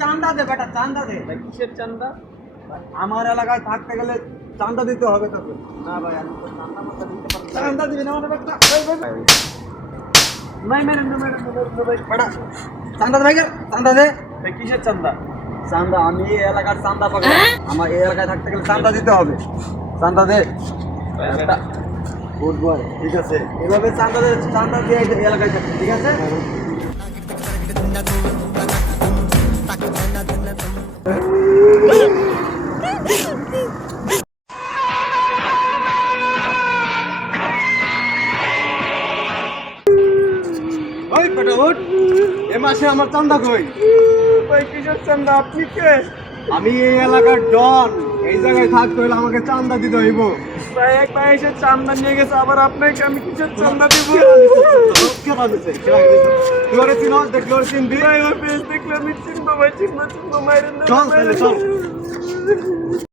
চান্দা দে বেটা, চান্দা দে। কিসের চান্দা? আমার এলাকায় থাকতে গেলে চান্দা দিতে হবে তোকে। না ভাই, আমি তো চান্দা মান্দা দিতে পারবো না। চান্দা দিবি না আমার বেটা? ভাই মেরেন না, মেরেন না, মেরেন না ভাই। বেটা চান্দা দে ভাই, চান্দা দে। ভাই কিসের চান্দা? চান্দা, আমি এই এলাকার চান্দা পাবো। আমার এই এলাকায় থাকতে গেলে চান্দা দিতে হবে। চান্দা দে। একটা গুড বয়, ঠিক আছে। এভাবে চান্দা দে, চান্দা দিয়ে এই এলাকায় থাকতে, ঠিক আছে? ওই বেটা উঠ, এ মাসে আমার চান্দা কই? ভাই কিসের চান্দা? আপনি কে? আমি এই এলাকার ডন, এই জায়গায় থাকতে হলে আমাকে চান্দা দিতে হইব। ভাই এক ভাই এসে চান্দা নিয়ে গেছে, আবার আপনাকে আমি কিসের চান্দা দিব? ভাই ওর ফেস দেখলে আমি চিনবো ভাই, চিনবো মাইরেন না। চল তাহলে, চল।